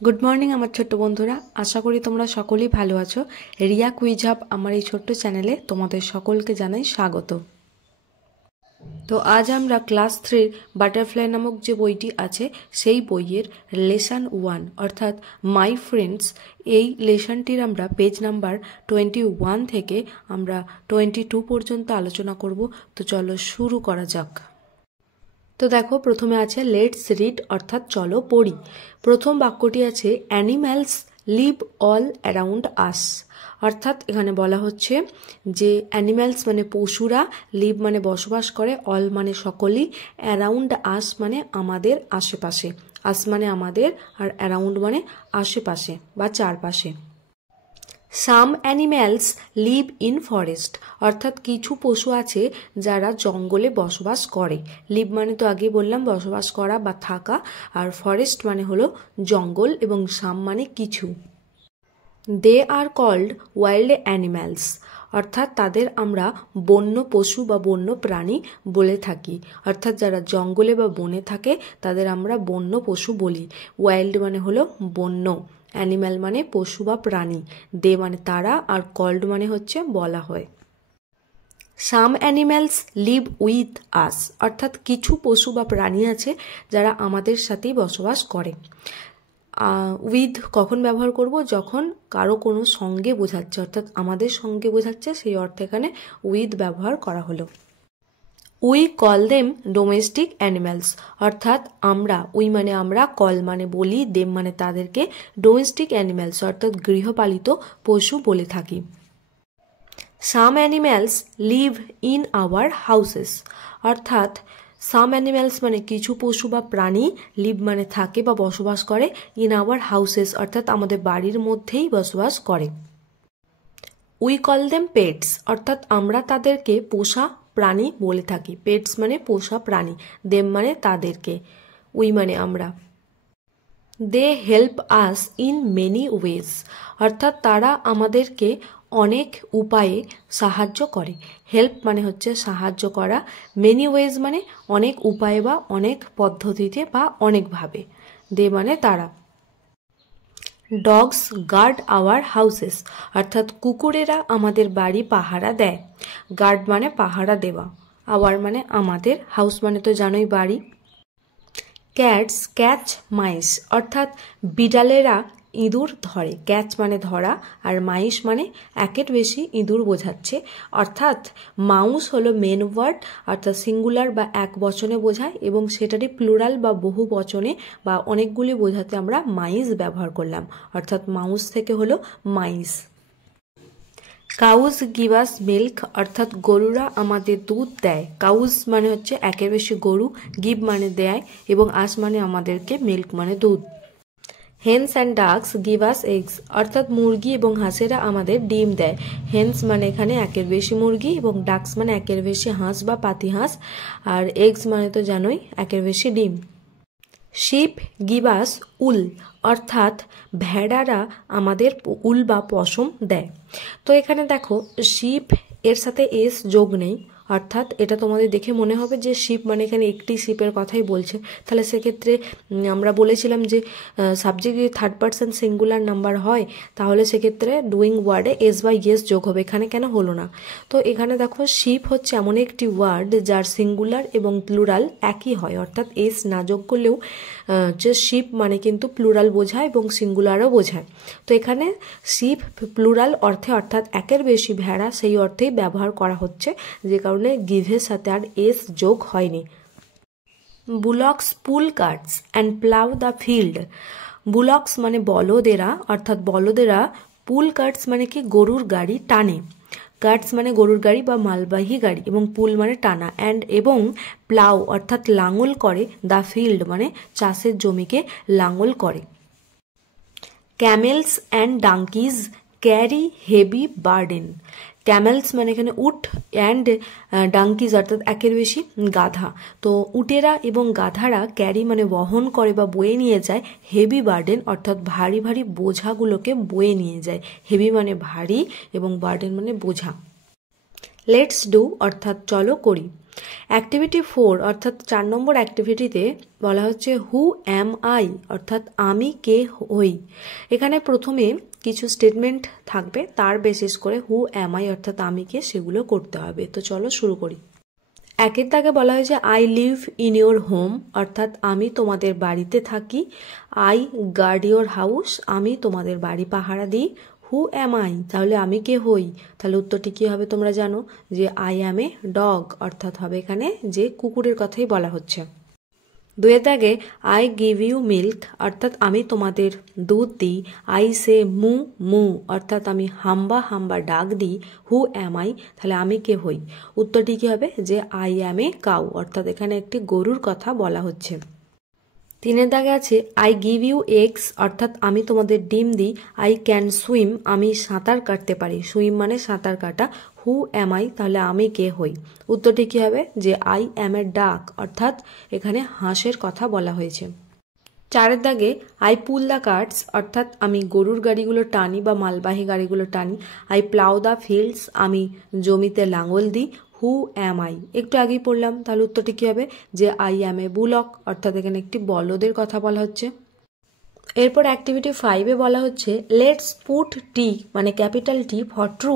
Good morning আমার ছোট্ট বন্ধুরা, আশা করি তোমরা সকলেই ভালো আছো। রিয়া কুইজ হাব আমার এই ছোট্ট চ্যানেলে তোমাদের সকলকে জানাই স্বাগত। তো আজ আমরা ক্লাস 3 বাটারফ্লাই নামক যে বইটি আছে সেই বইয়ের লেসন 1 অর্থাৎ মাই ফ্রেন্ডস, এই লেসনটির আমরা পেজ নাম্বার 21 থেকে আমরা 22 পর্যন্ত আলোচনা করব। তো চলো শুরু করা যাক। তো দেখো, প্রথমে আছে লেটস রিড অর্থাৎ চলো পড়ি। প্রথম বাক্যটি আছে animals live all around us, অর্থাৎ এখানে বলা হচ্ছে যে অ্যানিম্যালস মানে পশুরা, লিভ মানে বসবাস করে, অল মানে সকলেই, অ্যারাউন্ড আস মানে আমাদের আশেপাশে, আস মানে আমাদের, আর অ্যারাউন্ড মানে আশেপাশে বা চারপাশে। সাম অ্যানিম্যালস লিভ ইন ফরেস্ট, অর্থাৎ কিছু পশু আছে যারা জঙ্গলে বসবাস করে। লিভ মানে তো আগে বললাম বসবাস করা বা থাকা, আর ফরেস্ট মানে হলো জঙ্গল, এবং সাম মানে কিছু। দে আর কল্ড ওয়াইল্ড অ্যানিম্যালস, অর্থাৎ তাদের আমরা বন্য পশু বা বন্য প্রাণী বলে থাকি, অর্থাৎ যারা জঙ্গলে বা বনে থাকে তাদের আমরা বন্য পশু বলি। ওয়াইল্ড মানে হলো বন্য, অ্যানিম্যাল মানে পশু বা প্রাণী, দে মানে তারা, আর কল্ড মানে হচ্ছে বলা হয়। সাম অ্যানিম্যালস লিভ উইথ আস, অর্থাৎ কিছু পশু বা প্রাণী আছে যারা আমাদের সাথেই বসবাস করে। উইথ কখন ব্যবহার করব? যখন কারো কোনো সঙ্গে বোঝাচ্ছে, অর্থাৎ আমাদের সঙ্গে বোঝাচ্ছে, সেই অর্থে এখানে উইথ ব্যবহার করা হলো। We call them domestic animals, অর্থাৎ আমরা, উই মানে আমরা, কল মানে বলি, দেম মানে তাদেরকে, ডোমেস্টিক অ্যানিম্যালস অর্থাৎ গৃহপালিত পশু বলে থাকি। Some animals live in our houses, অর্থাৎ সাম অ্যানিম্যালস মানে কিছু পশু বা প্রাণী, লিভ মানে থাকে বা বসবাস করে, ইন আওয়ার হাউসেস অর্থাৎ আমাদের বাড়ির মধ্যেই বসবাস করে। উই কল দেম পেটস, অর্থাৎ আমরা তাদেরকে পোষা প্রাণী বলে থাকি। পেটস মানে পোষা প্রাণী, দেম মানে তাদেরকে, উই মানে আমরা। They help us in many ways, অর্থাৎ তারা আমাদেরকে অনেক উপায়ে সাহায্য করে। হেল্প মানে হচ্ছে সাহায্য করা, মেনি ওয়েজ মানে অনেক উপায়ে বা অনেক পদ্ধতিতে বা অনেকভাবে, দে মানে তারা। ডগস গার্ড আওয়ার হাউসেস, অর্থাৎ কুকুরেরা আমাদের বাড়ি পাহারা দেয়। গার্ড মানে পাহারা দেওয়া, আওয়ার মানে আমাদের, হাউস মানে তো জানোই বাড়ি। ক্যাটস ক্যাচ মাইস, অর্থাৎ বিড়ালেরা ইঁদুর ধরে। ক্যাচ মানে ধরা, আর মাইস মানে একের বেশি ইঁদুর বোঝাচ্ছে, অর্থাৎ মাউস হলো মেন ওয়ার্ড, অর্থাৎ সিঙ্গুলার বা এক বচনে বোঝায়, এবং সেটারই প্লুরাল বা বহু বচনে বা অনেকগুলি বোঝাতে আমরা মাইস ব্যবহার করলাম, অর্থাৎ মাউস থেকে হলো মাইস। কাউজ গিভ আস মিল্ক, অর্থাৎ গরুরা আমাদের দুধ দেয়। কাউজ মানে হচ্ছে একের বেশি গরু, গিভ মানে দেয়, এবং আস মানে আমাদেরকে, মিল্ক মানে দুধ। Hens and ducks give us eggs, অর্থাৎ মুরগি এবং হাঁসেরা আমাদের ডিম দেয়। হেন্স মানে এখানে একের বেশি মুরগি, এবং ডাকস মানে একের বেশি হাঁস বা পাতি হাঁস, আর এগস মানে তো জানোই একের বেশি ডিম। শিপ গিভ আস উল, অর্থাৎ ভেড়ারা আমাদের উল বা পশম দেয়। তো এখানে দেখো, শিপ এর সাথে এস যোগ নেই, অর্থাৎ এটা তোমাদের দেখে মনে হবে যে শিপ মানে এখানে একটি শিপের কথাই বলছে। তাহলে সেক্ষেত্রে আমরা বলেছিলাম যে সাবজেক্ট যদি থার্ড পারসন সিঙ্গুলার নাম্বার হয় তাহলে সেক্ষেত্রে ডুইং ওয়ার্ডে এস বা ইয়েস যোগ হবে, এখানে কেন হলো না? তো এখানে দেখো, শিপ হচ্ছে এমন একটি ওয়ার্ড যার সিঙ্গুলার এবং প্লুরাল একই হয়, অর্থাৎ এস না যোগ করলেও যে শিপ মানে কিন্তু প্লুরাল বোঝায় এবং সিঙ্গুলারও বোঝায়। তো এখানে শিপ প্লুরাল অর্থে, অর্থাৎ একের বেশি ভেড়া, সেই অর্থেই ব্যবহার করা হচ্ছে, যে কারণে গিভের সাথে আর এস যোগ হয়নি। Bullocks pull carts and plough the field, bullocks মানে বলদেরা, অর্থাৎ বলদেরা, পুল কার্টস মানে কি গরুর গাড়ি টানে, কার্টস মানে গরুর গাড়ি বা মালবাহী গাড়ি, এবং পুল মানে টানা, অ্যান্ড এবং প্লাউ অর্থাৎ লাঙল করে, দ্য ফিল্ড মানে চাষের জমিকে লাঙল করে। Camels and donkeys carry heavy burden, camels মানে এখানে উট, অ্যান্ড ডাঙ্কিজ অর্থাৎ একের বেশি গাধা। তো উটেরা এবং গাধারা ক্যারি মানে বহন করে বা বয়ে নিয়ে যায়, হেভি বার্ডেন অর্থাৎ ভারী ভারী বোঝাগুলোকে বয়ে নিয়ে যায়। হেভি মানে ভারী এবং বার্ডেন মানে বোঝা। লেটস ডু অর্থাৎ চলো করি। অ্যাক্টিভিটি 4 অর্থাৎ 4 নম্বর অ্যাক্টিভিটিতে বলা হচ্ছে হু অ্যাম আই অর্থাৎ আমি কে হই। এখানে প্রথমে কিছু স্টেটমেন্ট থাকবে, তার বেসিস করে হু অ্যাম আই অর্থাৎ আমি কে সেগুলো করতে হবে। তো চলো শুরু করি। একের দাগে বলা হয়েছে I live in your home অর্থাৎ আমি তোমাদের বাড়িতে থাকি। আই গার্ড ইউর হাউস আমি তোমাদের বাড়ি পাহারা দিই। হু অ্যাম আই তাহলে আমি কে হই, তাহলে উত্তরটি কী হবে তোমরা জানো যে আই অ্যাম এ ডগ অর্থাৎ হবে এখানে যে কুকুরের কথাই বলা হচ্ছে। দুয়ের দাগে আই গিভ ইউ মিল্ক অর্থাৎ আমি তোমাদের দুধ দিই। আই সে মু মু অর্থাৎ আমি হাম্বা হাম্বা ডাক দিই। হু অ্যাম আই তাহলে আমি কে হই, উত্তরটি কী হবে যে আই অ্যাম এ কাউ অর্থাৎ এখানে একটি গরুর কথা বলা হচ্ছে। তিনের দাগে আছে আই গিভ ইউ এগস অর্থাৎ আমি তোমাদের ডিম দিই। আই ক্যান সুইম আমি সাঁতার কাটতে পারি। সুইম মানে সাঁতার কাটা। হু অ্যাম আই তাহলে আমি কে হই, উত্তরটি কী হবে যে আই অ্যাম এ ডাক অর্থাৎ এখানে হাঁসের কথা বলা হয়েছে। চারের দাগে আই পুল দ্য কার্টস অর্থাৎ আমি গরুর গাড়িগুলো টানি বা মালবাহী গাড়িগুলো টানি। আই প্লাউ দ্য ফিল্ডস আমি জমিতে লাঙল দিই। হু অ্যাম আই একটু আগেই পড়লাম, তাহলে উত্তরটি কী হবে যে আই অ্যাম এ বুলক অর্থাৎ এখানে একটি বলদের কথা বলা হচ্ছে। এরপর অ্যাক্টিভিটি 5-এ বলা হচ্ছে লেটস পুট টি মানে ক্যাপিটাল টি ফর ট্রু,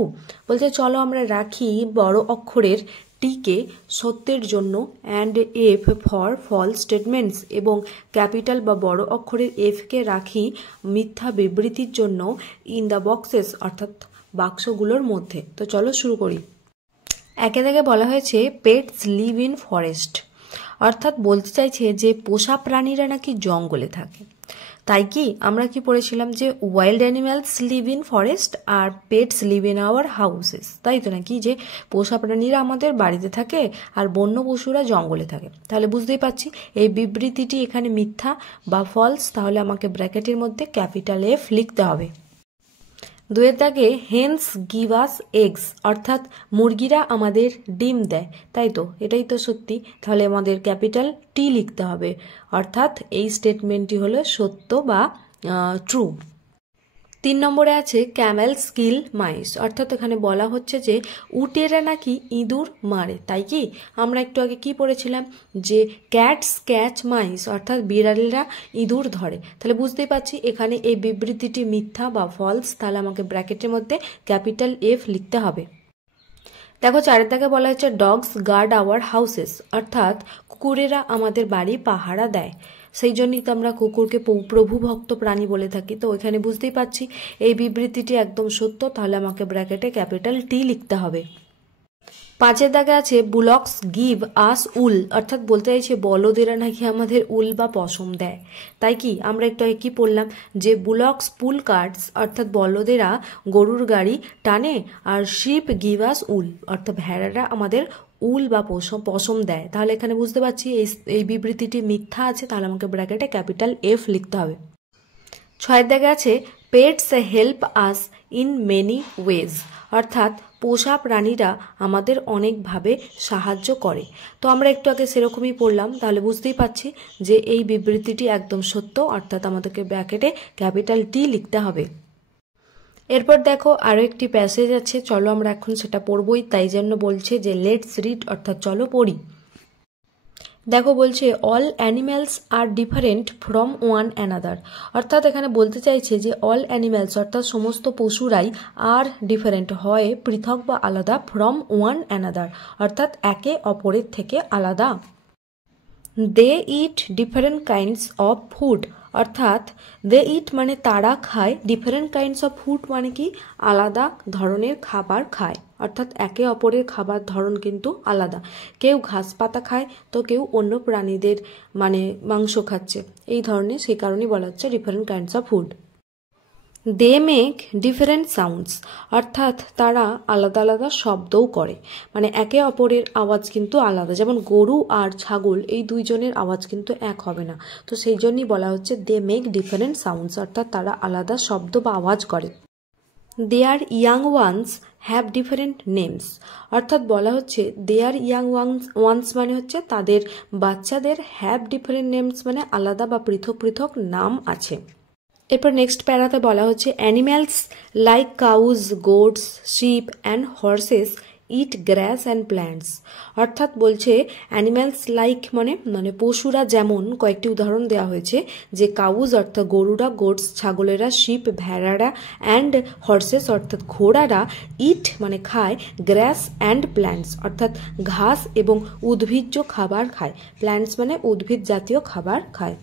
বলছে চলো আমরা রাখি বড় অক্ষরের টিকে সত্যের জন্য and F for false statements এবং ক্যাপিটাল বা বড় অক্ষরের এফকে রাখি মিথ্যা বিবৃতির জন্য ইন দ্য বক্সেস অর্থাৎ বাক্সগুলোর মধ্যে। তো চলো শুরু করি। একে দাগে বলা হয়েছে পেটস লিভ ইন ফরেস্ট অর্থাৎ বলতে চাইছে যে পোষা প্রাণীরা নাকি জঙ্গলে থাকে। তাই কি আমরা কি পড়েছিলাম যে wild animals live in forest আর pets live in our houses, তাই তো নাকি যে পোষা প্রাণীরা আমাদের বাড়িতে থাকে আর বন্য পশুরা জঙ্গলে থাকে। তাহলে বুঝতেই পারছি এই বিবৃতিটি এখানে মিথ্যা বা ফলস, তাহলে আমাকে ব্র্যাকেটের মধ্যে ক্যাপিটাল এফ লিখতে হবে। দুয়ের দাগে হেন্স গিভ আস এগস অর্থাৎ মুরগিরা আমাদের ডিম দেয়, তাই তো এটাই তো সত্যি, তাহলে আমাদের ক্যাপিটাল টি লিখতে হবে অর্থাৎ এই স্টেটমেন্টটি হলো সত্য বা ট্রু। 3 নম্বরে আছে ক্যামেলস কিল মাইস অর্থাৎ এখানে বলা হচ্ছে যে উটেরা নাকি ইঁদুর মারে, তাই কি আমরা একটু আগে কি পড়েছিলাম যে ক্যাটস ক্যাচ মাইস অর্থাৎ বিড়ালরা ইঁদুর ধরে। তাহলে বুঝতেই পারছি এখানে এই বিবৃতিটি মিথ্যা বা ফলস, তাহলে আমাকে ব্র্যাকেটের মধ্যে ক্যাপিটাল এফ লিখতে হবে। দেখো চারের দাগে বলা হচ্ছে ডগস গার্ড আওয়ার হাউসেস অর্থাৎ কুকুরেরা আমাদের বাড়ি পাহারা দেয়, সেই জন্যই তো আমরা কুকুরকে প্রভু ভক্ত প্রাণী বলে থাকি। তো এখানে বুঝতেই পারছি এই বিবৃতিটি একদম সত্য, তাহলে আমাকে ব্র্যাকেটে ক্যাপিটাল টি লিখতে হবে। 5-এর দাগে আছে বুলক্স গিভ আস উল অর্থাৎ বলতে চাইছে বলদেরা নাকি আমাদের উল বা পশম দেয়, তাই কি আমরা একটু আগে কি পড়লাম যে বুলক্স পুল কার্টস অর্থাৎ বলদেরা গরুর গাড়ি টানে আর শিপ গিভ আস উল অর্থাৎ ভেড়ারা আমাদের উল বা পশম দেয়। তাহলে এখানে বুঝতে পারছি এই বিবৃতিটি মিথ্যা আছে, তাহলে আমাকে ব্র্যাকেটে ক্যাপিটাল এফ লিখতে হবে। 6-এর দাগে আছে pets help us in many ways অর্থাৎ পোষা প্রাণীরা আমাদের অনেকভাবে সাহায্য করে। তো আমরা একটু আগে সেরকমই পড়লাম, তাহলে বুঝতেই পারছি যে এই বিবৃতিটি একদম সত্য অর্থাৎ আমাদেরকে ব্র্যাকেটে ক্যাপিটাল টি লিখতে হবে। এরপর দেখো আরও একটি প্যাসেজ আছে, চলো আমরা এখন সেটা পড়বই, তাই জন্য বলছে যে লেটস রিড অর্থাৎ চলো পড়ি। দেখো বলছে all animals are different from one another অর্থাৎ এখানে বলতে চাইছে যে অল অ্যানিম্যালস অর্থাৎ সমস্ত পশুরাই আর ডিফারেন্ট হয় পৃথক বা আলাদা ফ্রম ওয়ান অ্যানাদার অর্থাৎ একে অপরের থেকে আলাদা। They eat different kinds of food অর্থাৎ দে ইট মানে তারা খায়, ডিফারেন্ট কাইন্ডস অফ ফুড মানে কি আলাদা ধরনের খাবার খায় অর্থাৎ একে অপরের খাবার ধরন কিন্তু আলাদা। কেউ ঘাস পাতা খায় তো কেউ অন্য প্রাণীদের মানে মাংস খাচ্ছে, এই ধরনের, সেই কারণেই বলা হচ্ছে different kinds of food. They make different sounds অর্থাৎ তারা আলাদা আলাদা শব্দও করে, মানে একে অপরের আওয়াজ কিন্তু আলাদা, যেমন গরু আর ছাগল এই দুইজনের আওয়াজ কিন্তু এক হবে না, তো সেই জন্যই বলা হচ্ছে দে মেক ডিফারেন্ট সাউন্ডস অর্থাৎ তারা আলাদা শব্দ বা আওয়াজ করে। Their young ones have different names অর্থাৎ বলা হচ্ছে দেয়ার ইয়াং ওয়ান্স মানে হচ্ছে তাদের বাচ্চাদের, হ্যাভ ডিফারেন্ট নেমস মানে আলাদা বা পৃথক পৃথক নাম আছে। এরপর নেক্সট প্যারাতে বলা হচ্ছে animals like cows goats sheep and horses eat grass and plants. অর্থাৎ বলছে অ্যানিম্যালস লাইক মানে পশুরা যেমন, কয়েকটি উদাহরণ দেওয়া হয়েছে যে কাউজ অর্থাৎ গরুরা, গোটস ছাগলেরা, শিপ ভেড়ারা, অ্যান্ড হর্সেস অর্থাৎ ঘোড়ারা, ইট মানে খায়, গ্রাস অ্যান্ড প্ল্যান্টস অর্থাৎ ঘাস এবং উদ্ভিজ্জ খাবার খায়, প্ল্যান্টস মানে উদ্ভিদ জাতীয় খাবার খায়।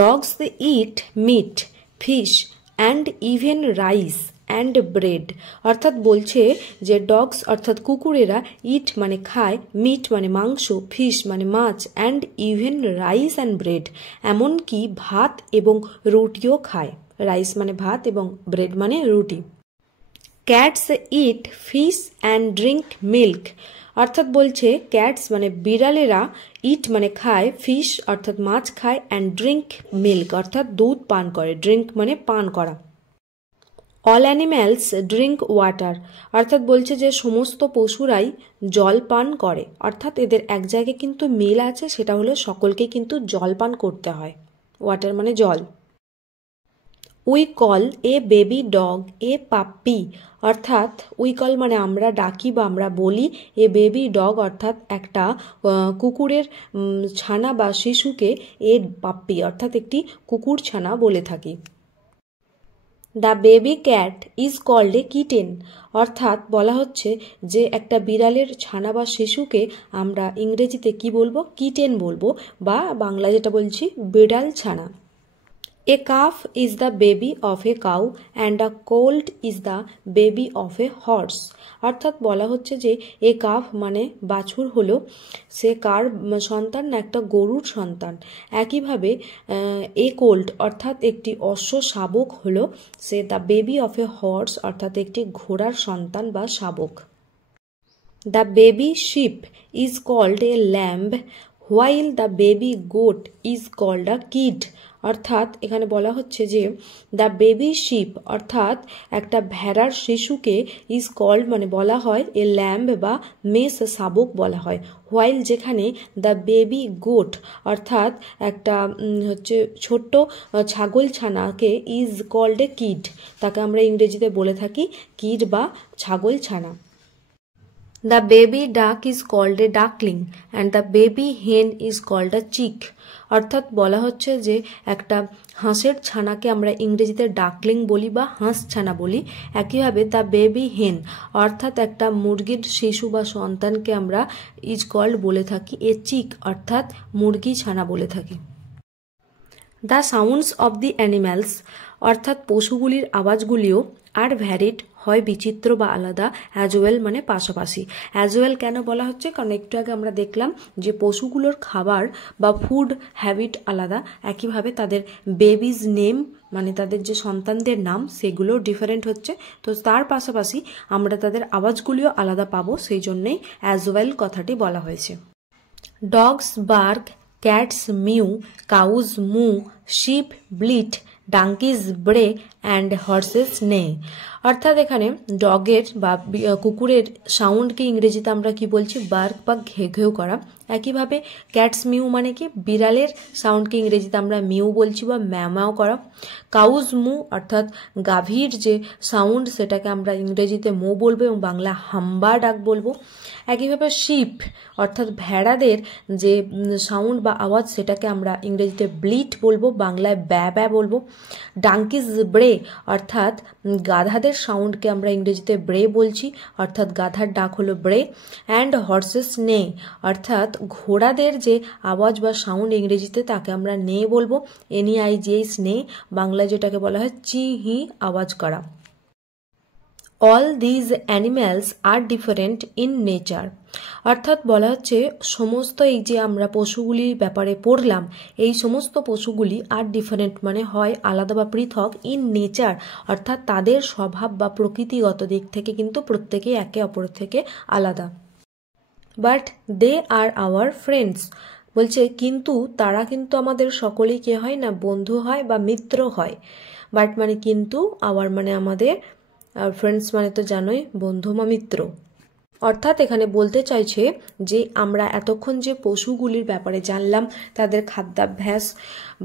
Dogs it meet, fish and even rice and bread. অর্থাৎ বলছে যে ডগস অর্থাৎ কুকুরেরা ইট মানে খায়, মিট মানে মাংস, ফিশ মানে মাছ, and even rice and bread এমনকি ভাত এবং রুটিও খায়। রাইস মানে ভাত এবং ব্রেড মানে রুটি। Cats eat fish and drink milk. অর্থাৎ বলছে ক্যাটস মানে বিড়ালেরা ইট মানে খায়, ফিশ অর্থাৎ মাছ খায়, অ্যান্ড ড্রিঙ্ক মিল্ক অর্থাৎ দুধ পান করে, ড্রিঙ্ক মানে পান করা। All animals drink water. অর্থাৎ বলছে যে সমস্ত পশুরাই জল পান করে, অর্থাৎ এদের এক জায়গায় কিন্তু মিল আছে, সেটা হলো সকলকে কিন্তু জল পান করতে হয়। ওয়াটার মানে জল। We call A baby dog A puppy. অর্থাৎ উই কল মানে আমরা ডাকি বা আমরা বলি, এ বেবি ডগ অর্থাৎ একটা কুকুরের ছানা বা শিশুকে এ পাপ্পি অর্থাৎ একটি কুকুর ছানা বলে থাকি। The baby cat is called a kitten. অর্থাৎ বলা হচ্ছে যে একটা বিড়ালের ছানা বা শিশুকে আমরা ইংরেজিতে কি বলবো, কিটেন বলবো, বা বাংলা যেটা বলছি বিড়াল ছানা। A calf is the baby of a cow and a colt is the baby of a horse. অর্থাৎ বলা হচ্ছে যে এ কাফ মানে বাছুর হলো, সে কার সন্তান না একটা গরুর সন্তান। একইভাবে এ কোল্ট অর্থাৎ একটি অশ্ব শাবক হলো সে the baby of a horse অর্থাৎ একটি ঘোড়ার সন্তান বা শাবক। The baby sheep is called a lamb while the baby goat is called a kid. অর্থাৎ এখানে বলা হচ্ছে যে দ্য বেবি শিপ অর্থাৎ একটা ভেড়ার শিশুকে ইজ কল্ড মানে বলা হয় এ ল্যাম্ব বা মেষ শাবক বলা হয়। হোয়াইল যেখানে দ্য বেবি গোট অর্থাৎ একটা হচ্ছে ছোট্ট ছাগল ছানাকে ইজ কল্ড এ কিড, তাকে আমরা ইংরেজিতে বলে থাকি কিড বা ছাগল ছানা। The baby duck is called a duckling and the baby hen is called a chick. অর্থাৎ বলা হচ্ছে যে একটা হাঁসের ছানাকে আমরা ইংরেজিতে ডাকলিং বলি বা হাঁস ছানা বলি। একইভাবে দ্য বেবি হেন অর্থাৎ একটা মুরগির শিশু বা সন্তানকে আমরা ইজ কল্ড বলে থাকি এ চিক অর্থাৎ মুরগি ছানা বলে থাকি। The sounds of the animals অর্থাৎ পশুগুলির আওয়াজগুলিও আর ভ্যারিড হয় বিচিত্র বা আলাদা, অ্যাজ ওয়েল মানে পাশাপাশি। অ্যাজ ওয়েল কেন বলা হচ্ছে, কারণ একটু আগে আমরা দেখলাম যে পশুগুলোর খাবার বা ফুড হ্যাবিট আলাদা, একইভাবে তাদের বেবিজ নেম মানে তাদের যে সন্তানদের নাম সেগুলো ডিফারেন্ট হচ্ছে, তো তার পাশাপাশি আমরা তাদের আওয়াজগুলিও আলাদা পাবো, সেই জন্যেই অ্যাজ ওয়েল কথাটি বলা হয়েছে। Dogs bark, cats mew, cows moo, sheep bleat, donkeys bray and horses neigh. অর্থাৎ এখানে ডগের বা কুকুরের সাউন্ডকে ইংরেজিতে আমরা কি বলছি, বার্ক বা ঘেউ ঘেউ করা। একইভাবে ক্যাটস মিউ মানে কি বিড়ালের সাউন্ডকে ইংরেজিতে আমরা মিউ বলছি বা ম্যাও ম্যাও করা। কাউজ মু অর্থাৎ গাভীর যে সাউন্ড সেটাকে আমরা ইংরেজিতে মো বলবো এবং বাংলা হাম্বা ডাক বলবো। একইভাবে শিপ অর্থাৎ ভেড়াদের যে সাউন্ড বা আওয়াজ সেটাকে আমরা ইংরেজিতে ব্লিট বলবো, বাংলায় ব্যা ব্যা বলবো। ডাঙ্কিজ ব্রে অর্থাৎ গাধাদের সাউন্ডকে আমরা ইংরেজিতে ব্রে বলছি, অর্থাৎ গাধার ডাক হলো ব্রে। অ্যান্ড হর্সেস নে অর্থাৎ ঘোড়াদের যে আওয়াজ বা সাউন্ড ইংরেজিতে তাকে আমরা নে বলবো, NEIGH নে, বাংলায় যেটাকে বলা হয় চি হি আওয়াজ করা। All these animals are different in nature. অর্থাৎ বলা হচ্ছে সমস্ত এই যে আমরা পশুগুলির ব্যাপারে পড়লাম, এই সমস্ত পশুগুলি আর ডিফারেন্ট মানে হয় আলাদা বা পৃথক, ইন নেচার অর্থাৎ তাদের স্বভাব বা প্রকৃতিগত দিক থেকে কিন্তু প্রত্যেকেই একে অপরের থেকে আলাদা। But they are our friends বলছে কিন্তু তারা কিন্তু আমাদের সকলেই কে হয় না, বন্ধু হয় বা মিত্র হয়। বাট মানে কিন্তু, আওয়ার মানে আমাদের, আর ফ্রেন্ডস মানে তো জানোই বন্ধু বা মিত্র। অর্থাৎ এখানে বলতে চাইছে যে আমরা এতক্ষণ যে পশুগুলির ব্যাপারে জানলাম, তাদের খাদ্যাভ্যাস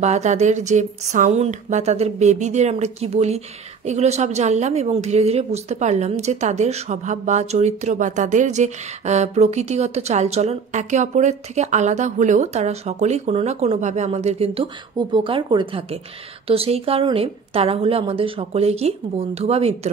বা তাদের যে সাউন্ড বা তাদের বেবিদের আমরা কি বলি, এগুলো সব জানলাম এবং ধীরে ধীরে বুঝতে পারলাম যে তাদের স্বভাব বা চরিত্র বা তাদের যে প্রকৃতিগত চালচলন একে অপরের থেকে আলাদা হলেও তারা সকলেই কোনো না কোনোভাবে আমাদের কিন্তু উপকার করে থাকে। তো সেই কারণে তারা হলো আমাদের সকলেই কি বন্ধু বা মিত্র।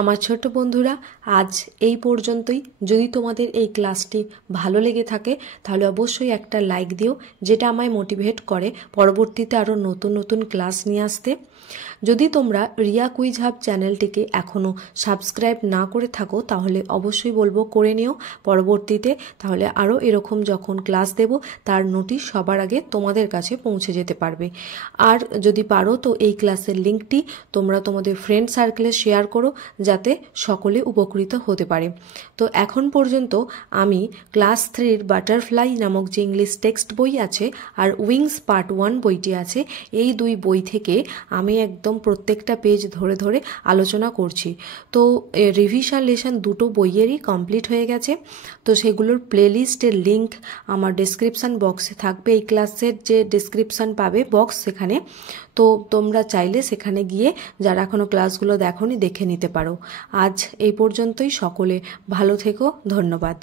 আমার ছোট্ট বন্ধুরা, আজ এই পর্যন্তই। যদি তোমাদের এই ক্লাসটি ভালো লেগে থাকে তাহলে অবশ্যই একটা লাইক দিও, যেটা আমায় মোটিভেট করে পরবর্তীতে আরও নতুন নতুন ক্লাস নিয়ে আসতে। যদি তোমরা রিয়া কুইজ হাব চ্যানেলটিকে এখনও সাবস্ক্রাইব না করে থাকো তাহলে অবশ্যই বলবো করে নিও পরবর্তীতে, তাহলে আরও এরকম যখন ক্লাস দেব তার নোটিশ সবার আগে তোমাদের কাছে পৌঁছে যেতে পারবে। আর যদি পারো তো এই ক্লাসের লিঙ্কটি তোমরা তোমাদের ফ্রেন্ড সার্কেলে শেয়ার করো, যাতে সকলে উপকৃত হতে পারে। তো এখন পর্যন্ত আমি ক্লাস 3 বাটারফ্লাই নামক যে ইংলিশ টেক্সট বই আছে আর উইংস পার্ট 1 বইটি আছে, এই দুই বই থেকে আমি একদম প্রত্যেকটা পেজ ধরে ধরে আলোচনা করছি। তো রিভিশন লেসন দুটো বইয়েরই কমপ্লিট হয়ে গেছে। তো সেগুলোর প্লেলিস্টের লিঙ্ক আমার ডেসক্রিপশান বক্সে থাকবে, এই ক্লাসের যে ডেসক্রিপশান পাবে বক্স সেখানে। তো তোমরা চাইলে সেখানে গিয়ে যারা এখনও ক্লাসগুলো দেখোনি দেখে নিতে পারো। আজ এই পর্যন্তই, সকলে ভালো থেকো, ধন্যবাদ।